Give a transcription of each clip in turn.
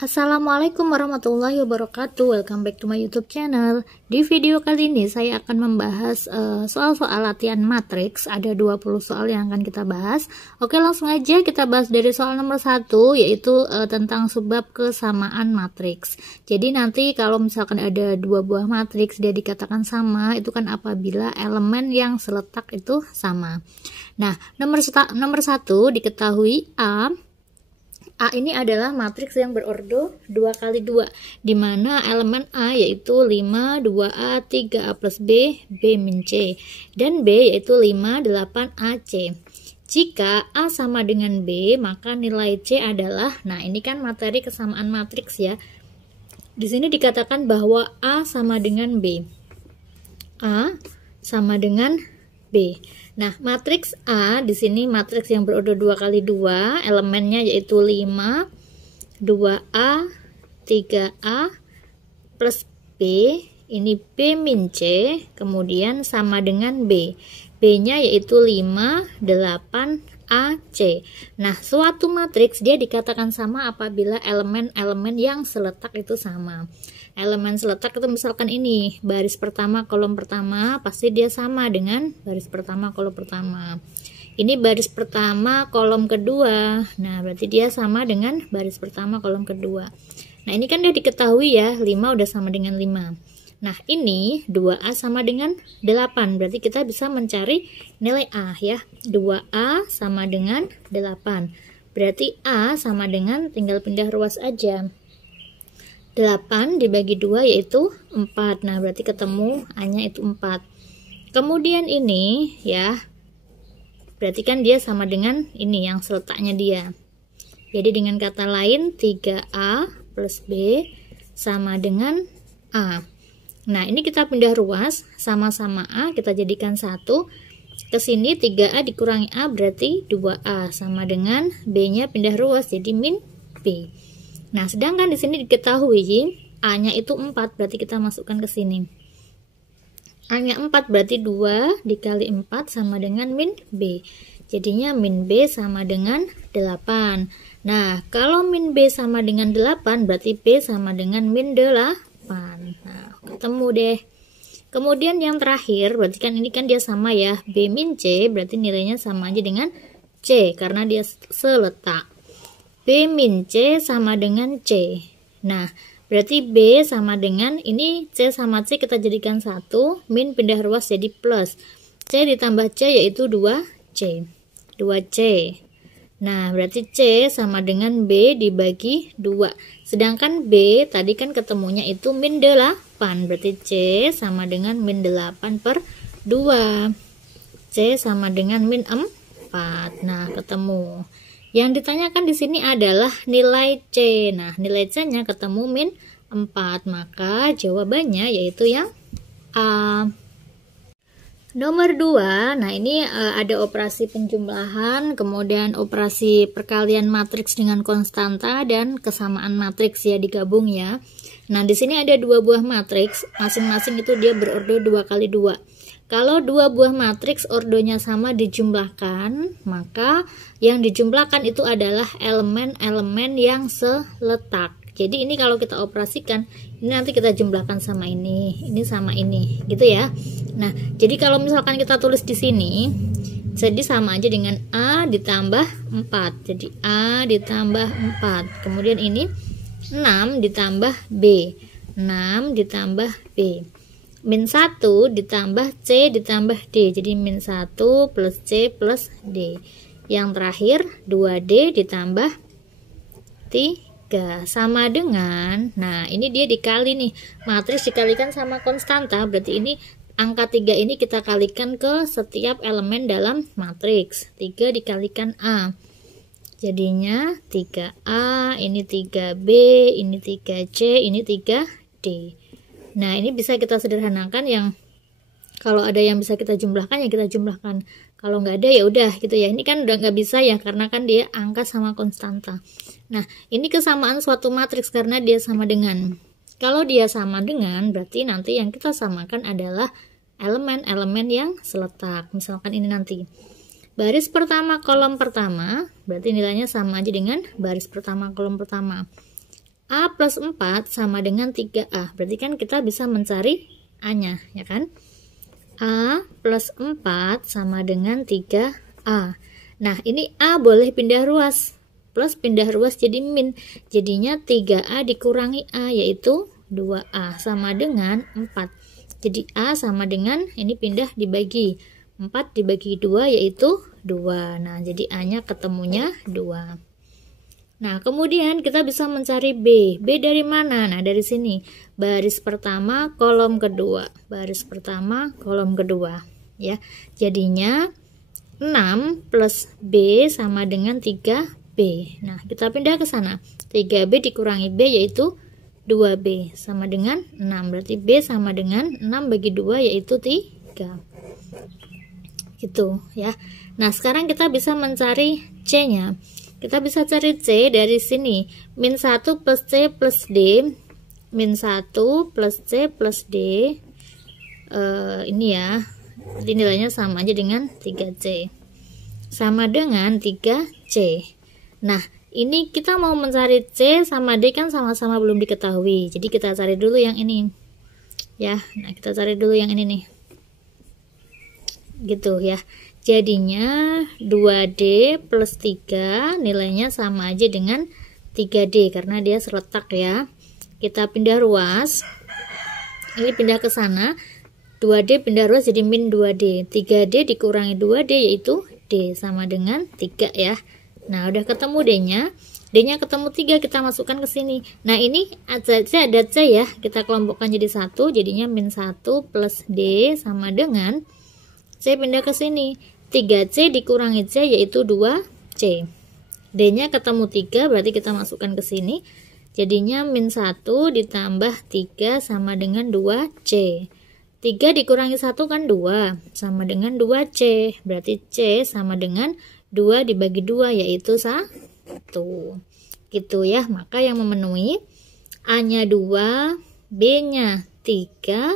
Assalamualaikum warahmatullahi wabarakatuh. Welcome back to my YouTube channel. Di video kali ini saya akan membahas soal-soal latihan matriks. Ada 20 soal yang akan kita bahas. Oke, langsung aja kita bahas dari soal nomor 1, yaitu tentang sebab kesamaan matriks. Jadi nanti kalau misalkan ada dua buah matriks dia dikatakan sama, itu kan apabila elemen yang seletak itu sama. Nah, nomor 1 diketahui A ini adalah matriks yang berordo 2x2, di mana elemen A yaitu 5, 2A, 3A plus B, B min C, dan B yaitu 5, 8, A, C. Jika A sama dengan B, maka nilai C adalah, nah ini kan materi kesamaan matriks ya. Di sini dikatakan bahwa A sama dengan B. A sama dengan B. Nah, matriks A di sini matriks yang berordo 2x2, elemennya yaitu 5, 2A, 3A plus B, ini B min C, kemudian sama dengan B. B-nya yaitu 5, 8, A, C. Nah, suatu matriks dia dikatakan sama apabila elemen-elemen yang seletak itu sama. Elemen seletak itu misalkan ini, baris pertama, kolom pertama, pasti dia sama dengan baris pertama, kolom pertama. Ini baris pertama, kolom kedua. Nah, berarti dia sama dengan baris pertama, kolom kedua. Nah, ini kan dia diketahui ya, 5 udah sama dengan 5. Nah, ini 2A sama dengan 8. Berarti kita bisa mencari nilai A ya. 2A sama dengan 8. Berarti A sama dengan, tinggal pindah ruas aja. 8 dibagi 2 yaitu 4. Nah, berarti ketemu A-nya itu 4. Kemudian ini ya, berarti kan dia sama dengan ini yang seletaknya dia. Jadi dengan kata lain 3A plus B sama dengan A. Nah, ini kita pindah ruas, sama-sama A kita jadikan 1. Ke sini 3A dikurangi A berarti 2A, sama dengan B-nya pindah ruas jadi min B. Nah, sedangkan di sini diketahui A-nya itu 4, berarti kita masukkan ke sini. A-nya 4 berarti 2 dikali 4 sama dengan min B. Jadinya min B sama dengan 8. Nah, kalau min B sama dengan 8, berarti B sama dengan min 8. Nah, ketemu deh. Kemudian yang terakhir, berarti kan ini kan dia sama ya. B min C, berarti nilainya sama aja dengan C, karena dia seletak. B min C sama dengan C. Nah, berarti B sama dengan, ini C sama C kita jadikan 1, min pindah ruas jadi plus. C ditambah C yaitu 2C. 2C. Nah, berarti C sama dengan B dibagi 2. Sedangkan B tadi kan ketemunya itu min 8. Berarti C sama dengan min 8 per 2. C sama dengan min 4. Nah, ketemu. Yang ditanyakan di sini adalah nilai C. Nah, nilai C-nya ketemu min 4, maka jawabannya yaitu yang A. Nomor 2, nah ini ada operasi penjumlahan, kemudian operasi perkalian matriks dengan konstanta dan kesamaan matriks ya, digabung ya. Nah, di sini ada dua buah matriks, masing-masing itu dia berordo 2x2. Kalau dua buah matriks ordonya sama dijumlahkan, maka yang dijumlahkan itu adalah elemen-elemen yang seletak. Jadi ini kalau kita operasikan, ini nanti kita jumlahkan sama ini sama ini, gitu ya. Nah, jadi kalau misalkan kita tulis di sini, jadi sama aja dengan A ditambah 4. Jadi A ditambah 4. Kemudian ini 6 ditambah B. 6 ditambah B. Min 1 ditambah C ditambah D. Jadi min 1 plus C plus D. Yang terakhir 2D ditambah 3 sama dengan, nah ini dia dikali nih, matriks dikalikan sama konstanta, berarti ini angka 3 ini kita kalikan ke setiap elemen dalam matriks. 3 dikalikan A, jadinya 3A, ini 3B, ini 3C, ini 3D. Nah, ini bisa kita sederhanakan, yang kalau ada yang bisa kita jumlahkan ya kita jumlahkan. Kalau nggak ada ya udah gitu ya. Ini kan udah nggak bisa ya, karena kan dia angka sama konstanta. Nah, ini kesamaan suatu matriks karena dia sama dengan. Kalau dia sama dengan, berarti nanti yang kita samakan adalah elemen-elemen yang seletak. Misalkan ini nanti baris pertama kolom pertama, berarti nilainya sama aja dengan baris pertama kolom pertama. A plus 4 sama dengan 3A. Berarti kan kita bisa mencari A-nya, ya kan? A plus 4 sama dengan 3A. Nah, ini A boleh pindah ruas. Plus pindah ruas jadi min. Jadinya 3A dikurangi A, yaitu 2A sama dengan 4. Jadi A sama dengan, ini pindah dibagi. 4 dibagi 2 yaitu 2. Nah, jadi A-nya ketemunya 2. Nah, kemudian kita bisa mencari B. B dari mana? Nah, dari sini. Baris pertama, kolom kedua. Baris pertama, kolom kedua. Ya, jadinya 6 plus B sama dengan 3B. Nah, kita pindah ke sana. 3B dikurangi B yaitu 2B sama dengan 6. Berarti B sama dengan 6 bagi 2 yaitu 3. Gitu ya. Nah, sekarang kita bisa mencari C-nya. Kita bisa cari C dari sini. Min 1 plus C plus D. Min 1 plus C plus D. Ini ya. Jadi nilainya sama aja dengan 3C. Sama dengan 3C. Nah, ini kita mau mencari C sama D kan sama-sama belum diketahui. Jadi kita cari dulu yang ini. Ya, nah kita cari dulu yang ini nih. Gitu ya. Jadinya 2D plus 3 nilainya sama aja dengan 3D karena dia seletak ya. Kita pindah ruas. Ini pindah ke sana. 2D pindah ruas jadi min 2D. 3D dikurangi 2D yaitu D sama dengan 3 ya. Nah, udah ketemu D-nya. D-nya ketemu 3, kita masukkan ke sini. Nah, ini ada C ya. Kita kelompokkan jadi 1, jadinya min 1 plus D sama dengan C pindah ke sini. 3C dikurangi C yaitu 2C. D-nya ketemu 3, berarti kita masukkan ke sini. Jadinya min 1 ditambah 3 sama dengan 2C. 3 dikurangi 1 kan 2, sama dengan 2C. Berarti C sama dengan 2 dibagi 2 yaitu 1. Gitu ya. Maka yang memenuhi A-nya 2, B-nya 3,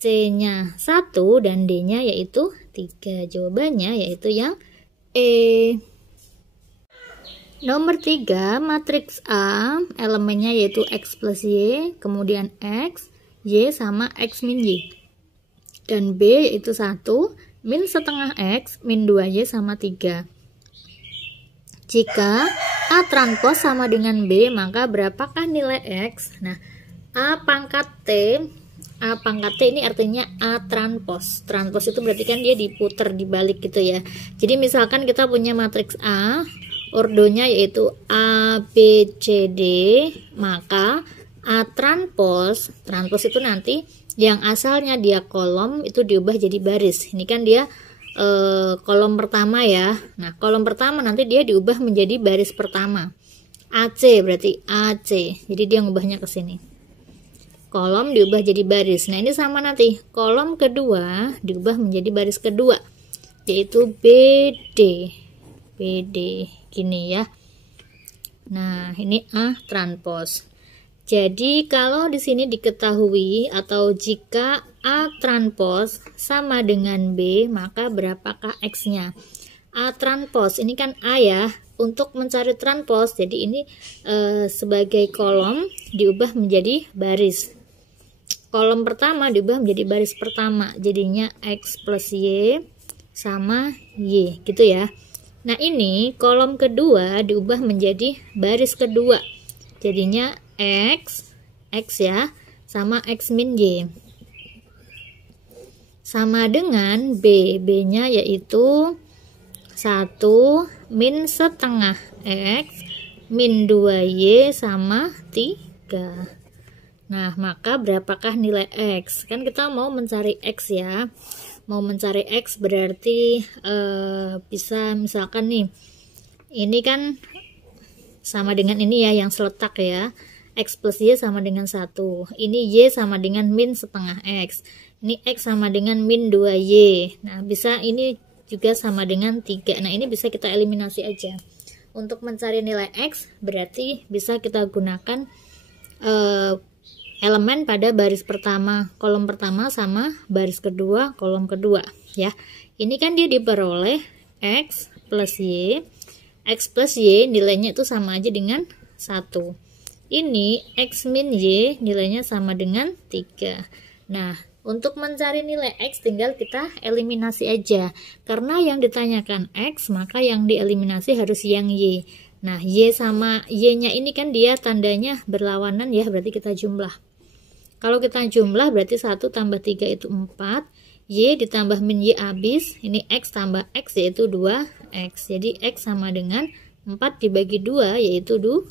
C-nya 1 dan D-nya yaitu 3. Jawabannya yaitu yang E. Nomor 3, matriks A, elemennya yaitu X plus Y, kemudian X, Y sama X min Y. Dan B yaitu 1, min setengah X, min 2Y sama 3. Jika A transpos sama dengan B, maka berapakah nilai X? Nah, A pangkat T ini artinya A transpos. Transpos itu berarti kan dia diputer, dibalik gitu ya. Jadi misalkan kita punya matriks A, ordonya yaitu A, B, C, D, maka A transpos itu nanti yang asalnya dia kolom itu diubah jadi baris. Ini kan dia kolom pertama ya. Nah, kolom pertama nanti dia diubah menjadi baris pertama. AC berarti AC. Jadi dia ngubahnya ke sini. Kolom diubah jadi baris. Nah, ini sama nanti. Kolom kedua diubah menjadi baris kedua, yaitu BD. Gini ya. Nah, ini A transpos. Jadi, kalau di sini diketahui atau jika A transpos sama dengan B, maka berapakah X-nya? A transpos, ini kan A ya. Untuk mencari transpos, jadi ini sebagai kolom diubah menjadi baris. Kolom pertama diubah menjadi baris pertama, jadinya X plus Y sama Y, gitu ya. Nah, ini kolom kedua diubah menjadi baris kedua, jadinya X ya, sama X min Y. Sama dengan B-nya yaitu 1 min setengah X min 2Y sama 3. Nah, maka berapakah nilai X? Kan kita mau mencari X ya. Mau mencari X berarti bisa misalkan nih. Ini kan sama dengan ini ya, yang seletak ya. X plus Y sama dengan 1. Ini Y sama dengan min setengah X. Ini X sama dengan min 2Y. Nah, bisa ini juga sama dengan 3. Nah, ini bisa kita eliminasi aja. Untuk mencari nilai X berarti bisa kita gunakan elemen pada baris pertama, kolom pertama sama baris kedua, kolom kedua ya. Ini kan dia diperoleh X plus Y. X plus Y nilainya itu sama aja dengan 1. ini X min Y nilainya sama dengan 3. Nah, untuk mencari nilai X tinggal kita eliminasi aja. Karena yang ditanyakan X, maka yang dieliminasi harus yang Y. Nah, Y sama Y-nya ini kan dia tandanya berlawanan ya, berarti kita jumlah. Kalau kita jumlah berarti 1 tambah 3 itu 4. Y ditambah min Y habis, ini X tambah X yaitu 2X. Jadi X sama dengan 4 dibagi 2 yaitu 2.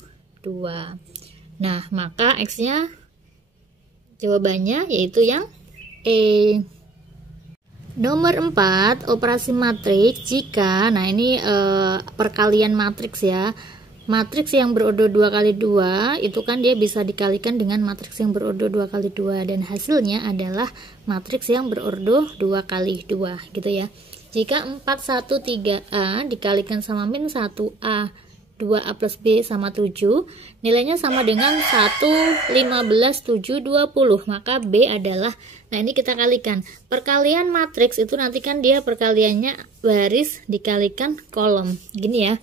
Nah, maka X-nya jawabannya yaitu yang E. Nomor 4, operasi matriks jika, nah ini perkalian matriks ya. Matriks yang berordo 2 kali 2 itu kan dia bisa dikalikan dengan matriks yang berordo 2 kali 2 dan hasilnya adalah matriks yang berordo 2 kali 2 gitu ya. Jika 4, 1, 3A dikalikan sama min 1A 2A plus B sama 7, nilainya sama dengan 1, 15, 7, 20, maka B adalah, nah ini kita kalikan, perkalian matriks itu nanti kan dia perkaliannya baris dikalikan kolom, gini ya,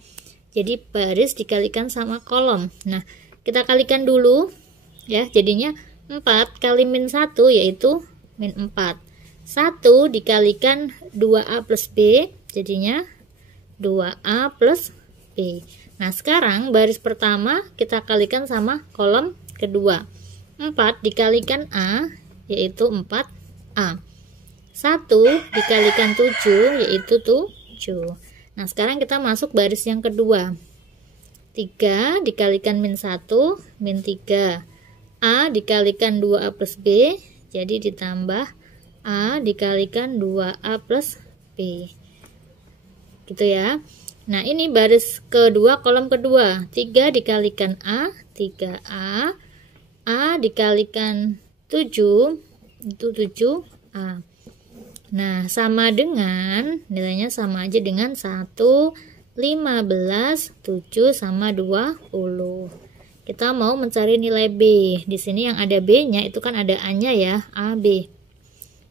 jadi baris dikalikan sama kolom. Nah, kita kalikan dulu, ya, jadinya 4 kali min 1 yaitu min 4, 1 dikalikan 2A plus B, jadinya 2A plus B. Nah, sekarang baris pertama kita kalikan sama kolom kedua. 4 dikalikan A yaitu 4A. 1 dikalikan 7 yaitu 7. Nah, sekarang kita masuk baris yang kedua. 3 dikalikan min 1 min 3. A dikalikan 2A plus B jadi ditambah A dikalikan 2A plus B. Gitu ya. Nah, ini baris kedua, kolom kedua. 3 dikalikan A, 3A. A dikalikan 7, itu 7A. Nah, sama dengan, nilainya sama aja dengan 1, 15, 7 sama 20. Kita mau mencari nilai B. Di sini yang ada B-nya, itu kan ada A-nya ya, AB.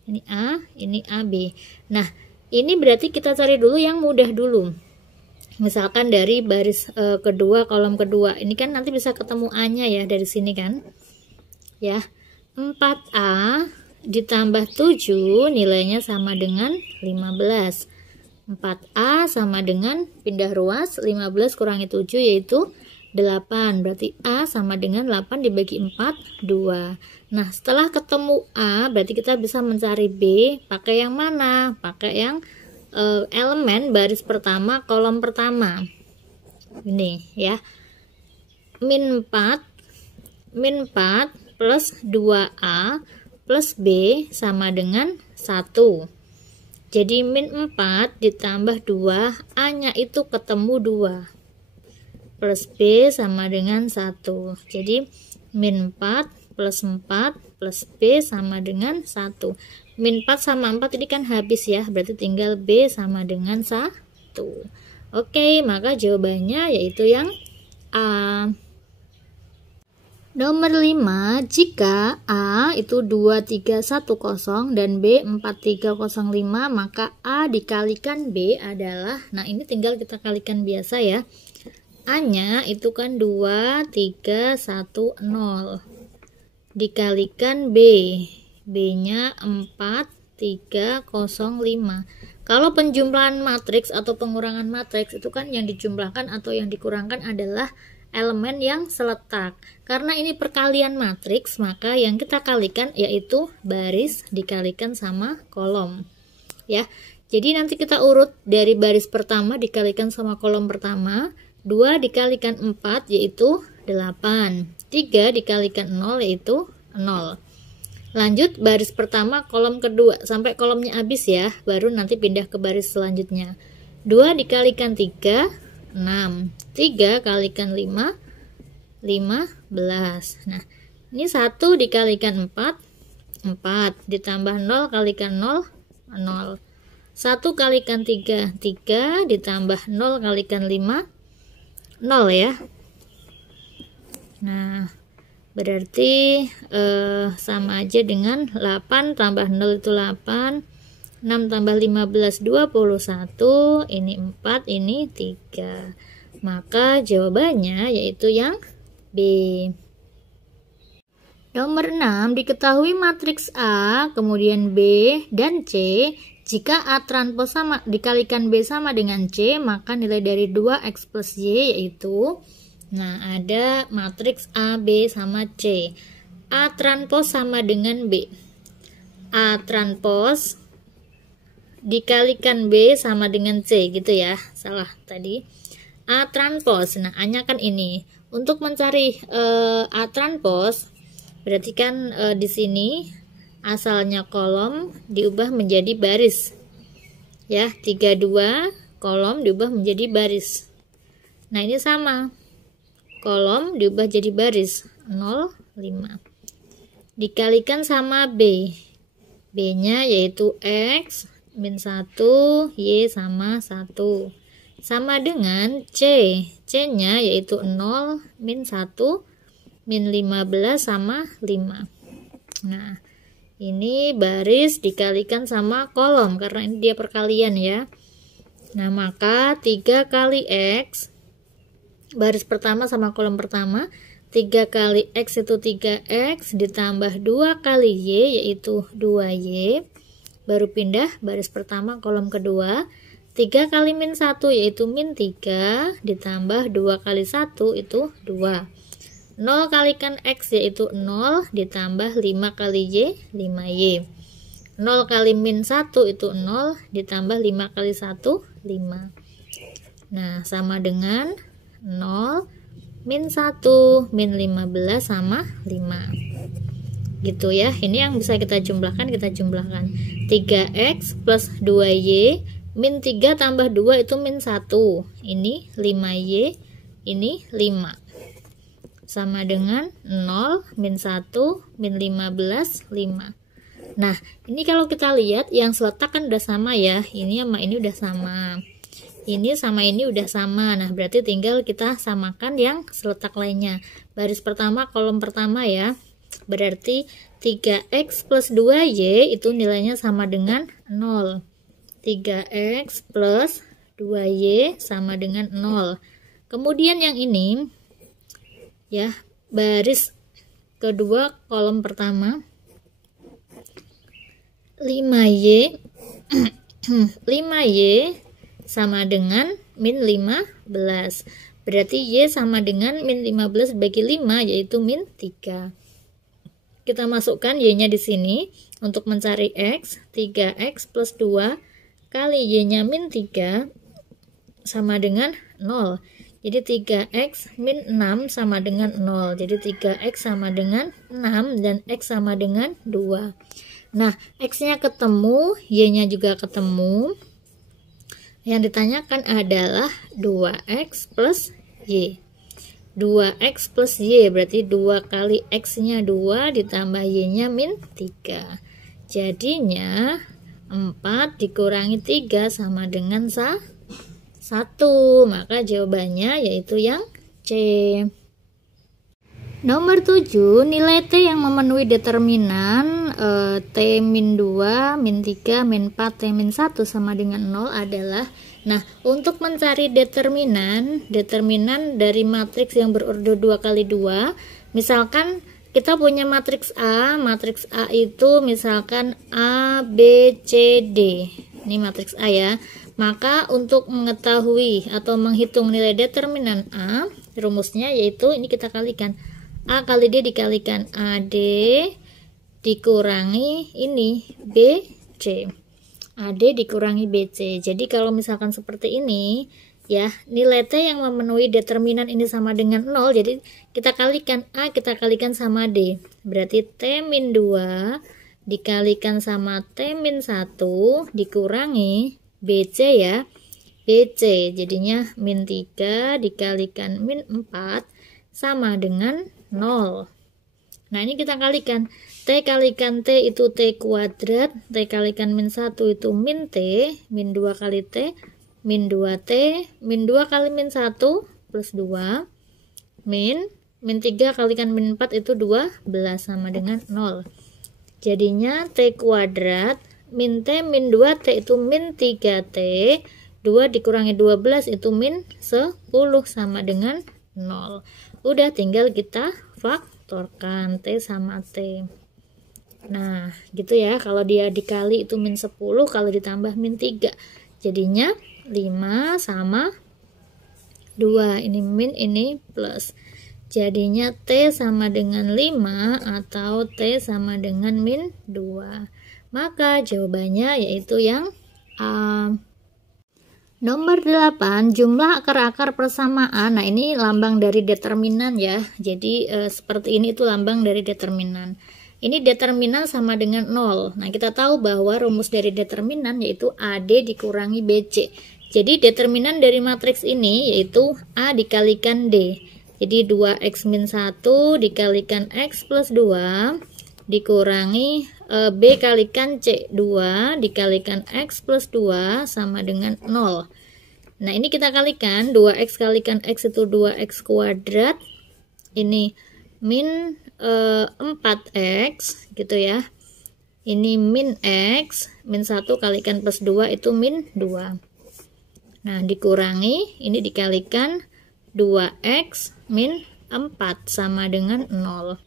Ini A, ini AB. Nah, ini berarti kita cari dulu yang mudah dulu. Misalkan dari baris kedua, kolom kedua, ini kan nanti bisa ketemu A-nya ya dari sini kan, ya. 4A ditambah 7 nilainya sama dengan 15. 4A sama dengan pindah ruas, 15 kurangi 7 yaitu 8. Berarti A sama dengan 8 dibagi 4, 2. Nah, setelah ketemu A, berarti kita bisa mencari B. Pakai yang mana? Pakai yang elemen baris pertama, kolom pertama. Ini ya. Min 4 plus 2A plus B sama dengan 1. Jadi min 4 ditambah 2, A-nya itu ketemu 2. Plus B sama dengan 1. Jadi min 4 plus 4 plus B sama dengan 1. Min 4 sama 4 ini kan habis ya, berarti tinggal B sama dengan 1. Oke, maka jawabannya yaitu yang A. Nomor 5, jika A itu 2310 dan B 4305, maka A dikalikan B adalah, nah ini tinggal kita kalikan biasa ya. A-nya itu kan 2310 dikalikan B. B-nya 4305. Kalau penjumlahan matriks atau pengurangan matriks itu kan yang dijumlahkan atau yang dikurangkan adalah elemen yang seletak. Karena ini perkalian matriks, maka yang kita kalikan yaitu baris dikalikan sama kolom. Ya. Jadi nanti kita urut dari baris pertama dikalikan sama kolom pertama, 2 dikalikan 4 yaitu 8. 3 dikalikan 0 yaitu 0. Lanjut baris pertama, kolom kedua sampai kolomnya habis ya, baru nanti pindah ke baris selanjutnya. 2 dikalikan 3, 6. 3 kalikan 5, 15. Nah, ini 1 dikalikan 4, 4. Ditambah 0 kalikan 0, 0. 1 kalikan 3, 3. Ditambah 0 kalikan 5, 0 ya. Nah, berarti sama aja dengan 8 tambah 0 itu 8, 6 tambah 15 21, ini 4, ini 3. Maka jawabannya yaitu yang B. Nomor 6, diketahui matriks A, kemudian B, dan C. Jika A transpos sama dikalikan B sama dengan C, maka nilai dari 2X plus Y yaitu, nah ada matriks A, B, sama C. A transpos sama dengan B. A transpos dikalikan B sama dengan C, gitu ya. Salah tadi. A transpos, nah A-nya kan ini. Untuk mencari A transpos, berarti kan di sini asalnya kolom diubah menjadi baris. Ya, 32 kolom diubah menjadi baris. Nah, ini sama. Kolom diubah jadi baris 0, 5. Dikalikan sama B. B-nya yaitu X min 1, Y sama 1. Sama dengan C. C-nya yaitu 0, min 1, min 15 sama 5. Nah, ini baris dikalikan sama kolom karena ini dia perkalian ya. Nah, maka 3 kali X, baris pertama sama kolom pertama, 3 kali X itu 3X, ditambah 2 kali Y yaitu 2Y, baru pindah baris pertama kolom kedua. 3 kali min 1 yaitu min 3, ditambah 2 kali 1 itu 2. 0 kalikan X yaitu 0, ditambah 5 kali Y, 5Y. 0 kali min 1 itu 0, ditambah 5 kali 1, 5. Nah, sama dengan 0, min 1, min 15 sama 5. Gitu ya, ini yang bisa kita jumlahkan, 3X plus 2Y, min 3 tambah 2 itu min 1. Ini 5Y, ini 5. Sama dengan 0, min 1, min 15, 5. Nah, ini kalau kita lihat yang seletak kan udah sama ya. Ini sama ini udah sama. Ini sama ini udah sama. Nah, berarti tinggal kita samakan yang seletak lainnya. Baris pertama, kolom pertama ya. Berarti 3X plus 2Y itu nilainya sama dengan 0. 3X plus 2Y sama dengan 0. Kemudian yang ini ya, baris kedua kolom pertama 5Y 5Y sama dengan min 15. Berarti Y sama dengan min 15 bagi 5 yaitu min 3. Kita masukkan Y-nya di sini untuk mencari X. 3X plus 2 kali Y-nya min 3 sama dengan 0. Jadi 3X min 6 sama dengan 0. Jadi 3X sama dengan 6 dan X sama dengan 2. Nah, X-nya ketemu, Y-nya juga ketemu. Yang ditanyakan adalah 2X plus Y. 2X plus Y berarti 2 kali X-nya 2 ditambah Y-nya min 3. Jadinya 4 dikurangi 3 sama dengan 1. Maka jawabannya yaitu yang C. Nomor 7, nilai T yang memenuhi determinan T min 2, min 3, min 4, T min 1 sama dengan 0 adalah, nah untuk mencari determinan dari matriks yang berorder 2 kali 2, misalkan kita punya matriks A itu misalkan A, B, C, D. Ini matriks A ya. Maka untuk mengetahui atau menghitung nilai determinan A, rumusnya yaitu ini kita kalikan. A kali D dikalikan AD dikurangi ini BC. AD dikurangi BC. Jadi kalau misalkan seperti ini, ya, nilai T yang memenuhi determinan ini sama dengan 0, jadi kita kalikan A, kita kalikan sama D. Berarti T min 2 dikalikan sama T min 1 dikurangi BC ya. BC jadinya min 3 dikalikan min 4 sama dengan 0. Nah, ini kita kalikan. T kalikan T itu T kuadrat. T kalikan min 1 itu min T. Min 2 kali T. Min 2T. Min 2 kali min 1 plus 2. Min 3 kalikan min 4 itu 12 sama dengan 0. Jadinya T kuadrat. Min T min 2T itu min 3T. 2 dikurangi 12 itu min 10 sama dengan 0. Udah tinggal kita faktorial. faktorkan T sama T. Nah gitu ya, kalau dia dikali itu min 10, kalau ditambah min 3 jadinya 5 sama 2, ini min ini plus, jadinya T sama dengan 5 atau T sama dengan min 2. Maka jawabannya yaitu yang A. Nomor 8, jumlah akar-akar persamaan. Nah ini lambang dari determinan ya, jadi seperti ini itu lambang dari determinan. Ini determinan sama dengan 0. Nah kita tahu bahwa rumus dari determinan yaitu AD dikurangi BC. Jadi determinan dari matriks ini yaitu A dikalikan D. Jadi 2x min 1 dikalikan x plus 2 dikurangi B kalikan C 2 dikalikan x plus 2 sama dengan 0. Nah ini kita kalikan, 2x kalikan x itu 2x kuadrat, ini min 4x gitu ya, ini min x, min 1 kalikan plus 2 itu min 2. Nah dikurangi, ini dikalikan 2x min 4 sama dengan 0.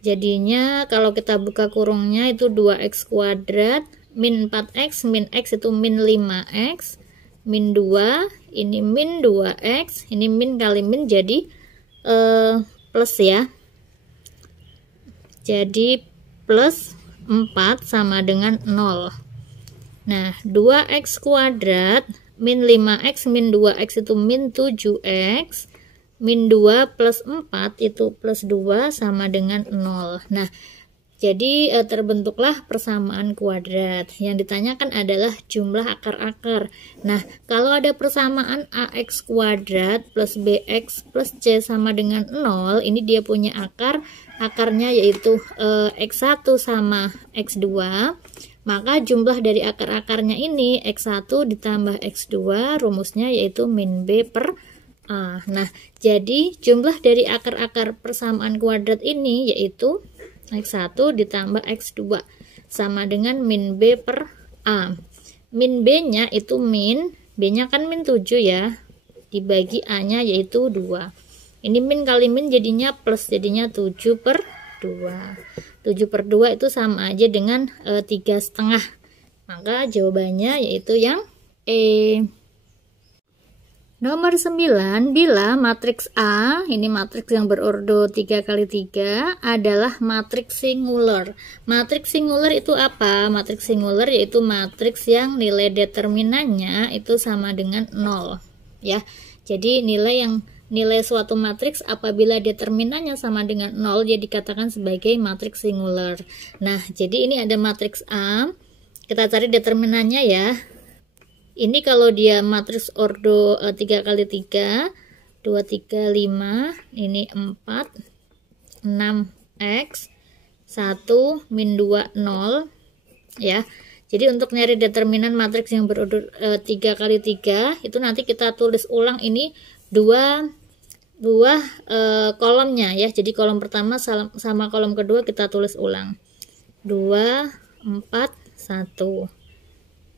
Jadinya kalau kita buka kurungnya itu 2x kuadrat min 4x, min x itu min 5x, min 2, ini min 2x, ini min kali min jadi plus ya. Jadi plus 4 sama dengan 0. Nah 2x kuadrat min 5x min 2x itu min 7x, min 2 plus 4 itu plus 2 sama dengan 0. Nah jadi terbentuklah persamaan kuadrat. Yang ditanyakan adalah jumlah akar-akar. Nah kalau ada persamaan ax kuadrat plus bx plus c sama dengan 0, ini dia punya akar, akarnya yaitu x1 sama x2, maka jumlah dari akar-akarnya ini x1 ditambah x2, rumusnya yaitu min b per a. Nah jadi jumlah dari akar-akar persamaan kuadrat ini yaitu x1 ditambah x2 sama dengan min b per a. Min b nya itu min, b nya kan min 7 ya, dibagi a nya yaitu 2. Ini min kali min jadinya plus, jadinya 7 per 2. 7 per 2 itu sama aja dengan 3,5. Maka jawabannya yaitu yang E. Nomor 9, bila matriks A, ini matriks yang berordo 3 kali 3, adalah matriks singular. Matriks singular itu apa? Matriks singular yaitu matriks yang nilai determinannya itu sama dengan 0. Ya, jadi nilai suatu matriks apabila determinannya sama dengan 0, dia dikatakan sebagai matriks singular. Nah, jadi ini ada matriks A, kita cari determinannya ya. Ini kalau dia matriks ordo 3 kali 3, 2, 3, 5, ini 4, 6x, 1, min 2, 0, ya. Jadi untuk nyari determinan matriks yang berordo 3 kali 3, itu nanti kita tulis ulang ini dua kolomnya ya. Jadi kolom pertama sama kolom kedua kita tulis ulang. 2, 4, 1.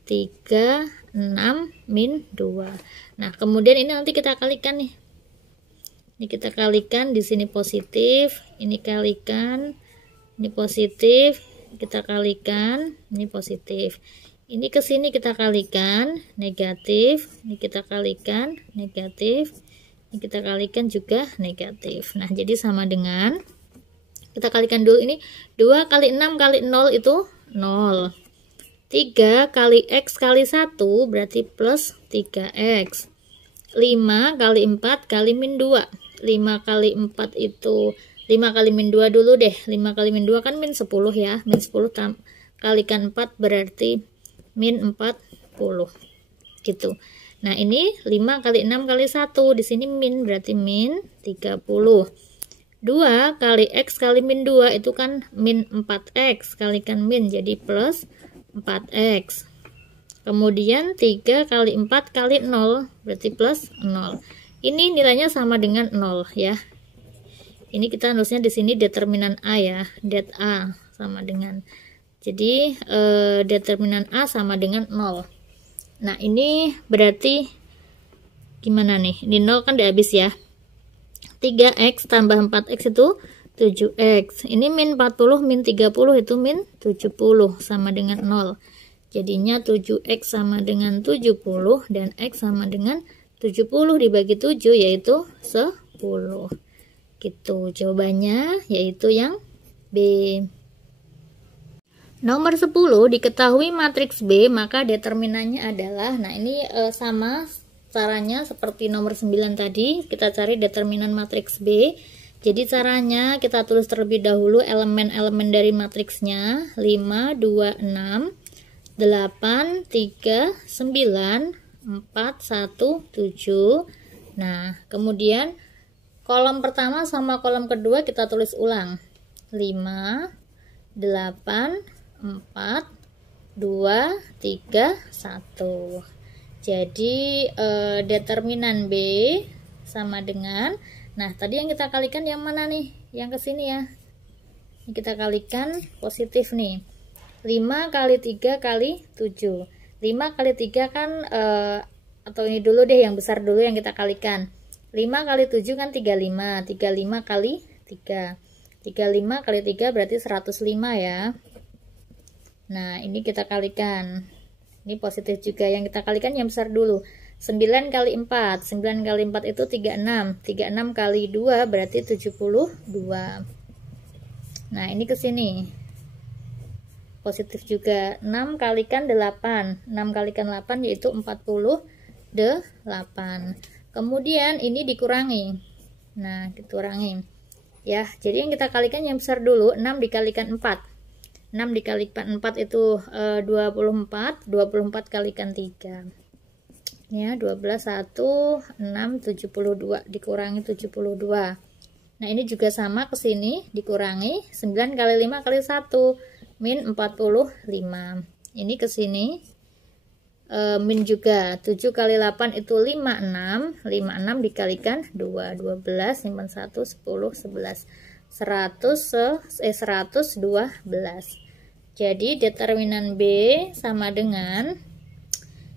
3, 6, min 2. Nah, kemudian ini nanti kita kalikan nih. Ini kita kalikan, di sini positif, ini kalikan, ini positif, kita kalikan, ini positif. Ini ke sini kita kalikan, negatif, ini kita kalikan, negatif. Ini kita kalikan juga negatif. Nah, jadi sama dengan, kita kalikan dulu ini, 2 kali 6 kali 0 itu 0. 3 kali x kali 1 berarti plus 3x. 5 kali 4 kali min 2. 5 kali 4 itu 5 kali min 2 dulu deh. 5 kali min 2 kan min 10 ya. Min 10 kalikan 4 berarti min 40. Gitu. Nah, ini 5 kali 6 kali 1. Di sini min berarti min 30. 2 kali x kali min 2 itu kan min 4x kalikan min jadi plus 4x. Kemudian 3 kali 4 kali 0 berarti plus 0. Ini nilainya sama dengan 0 ya. Ini kita nulisnya di sini determinan A ya, det A sama dengan. Jadi determinan A sama dengan 0. Nah, ini berarti gimana nih? Ini 0 kan udah habis ya. 3x tambah 4x itu 7x. Ini min 40 min 30 itu min 70 sama dengan 0. Jadinya 7x sama dengan 70 dan x sama dengan 70 dibagi 7 yaitu 10. Gitu jawabannya, yaitu yang B. Nomor 10, diketahui matriks B, maka determinannya adalah, nah ini sama caranya seperti nomor 9 tadi, kita cari determinan matriks B. Jadi caranya kita tulis terlebih dahulu elemen-elemen dari matriksnya, 5, 2, 6, 8, 3, 9, 4, 1, 7. Nah, kemudian kolom pertama sama kolom kedua kita tulis ulang, 5, 8, 4, 2, 3, 1. Jadi determinan B sama dengan, nah tadi yang kita kalikan yang mana nih? Yang ke sini ya. Ini kita kalikan positif nih. 5 kali 3 kali 7. 5 kali 3 kan atau ini dulu deh, yang besar dulu yang kita kalikan. 5 kali 7 kan 35. 35 kali 3. 35 kali 3 berarti 105 ya. Nah, ini kita kalikan. Ini positif juga. Yang kita kalikan yang besar dulu. 9 kali 4. 9 kali 4 itu 36. 36 kali 2 berarti 72. Nah, ini ke sini. Positif juga. 6 kalikan 8. 6 kalikan 8 yaitu 48. Kemudian ini dikurangi. Nah, dikurangi. Ya, jadi yang kita kalikan yang besar dulu. 6 dikalikan 4. 6 dikalikan 4 itu 24. 24 kalikan 3. Ya, 12, 1, 6, 72. Dikurangi 72. Nah, ini juga sama ke sini. Dikurangi 9 kali 5 kali 1. Min 45. Ini ke sini. Min juga. 7 kali 8 itu 56. 56 dikalikan 2. 12, simpan 1, 10, 11. 112. Jadi determinan B sama dengan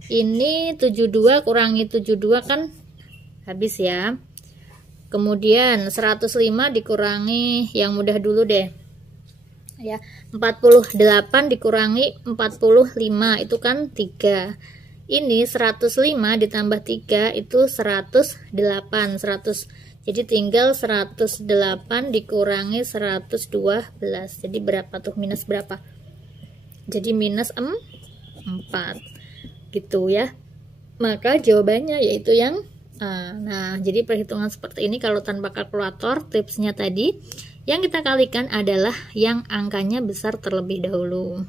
ini 72 kurangi 72 kan habis ya. Kemudian 105 dikurangi yang mudah dulu deh. Ya, 48 dikurangi 45 itu kan 3. Ini 105 ditambah 3 itu 108. Jadi tinggal 108 dikurangi 112. Jadi berapa tuh? Minus berapa? Jadi minus 4. Gitu ya. Maka jawabannya yaitu yang A. Nah, jadi perhitungan seperti ini kalau tanpa kalkulator, tipsnya tadi yang kita kalikan adalah yang angkanya besar terlebih dahulu.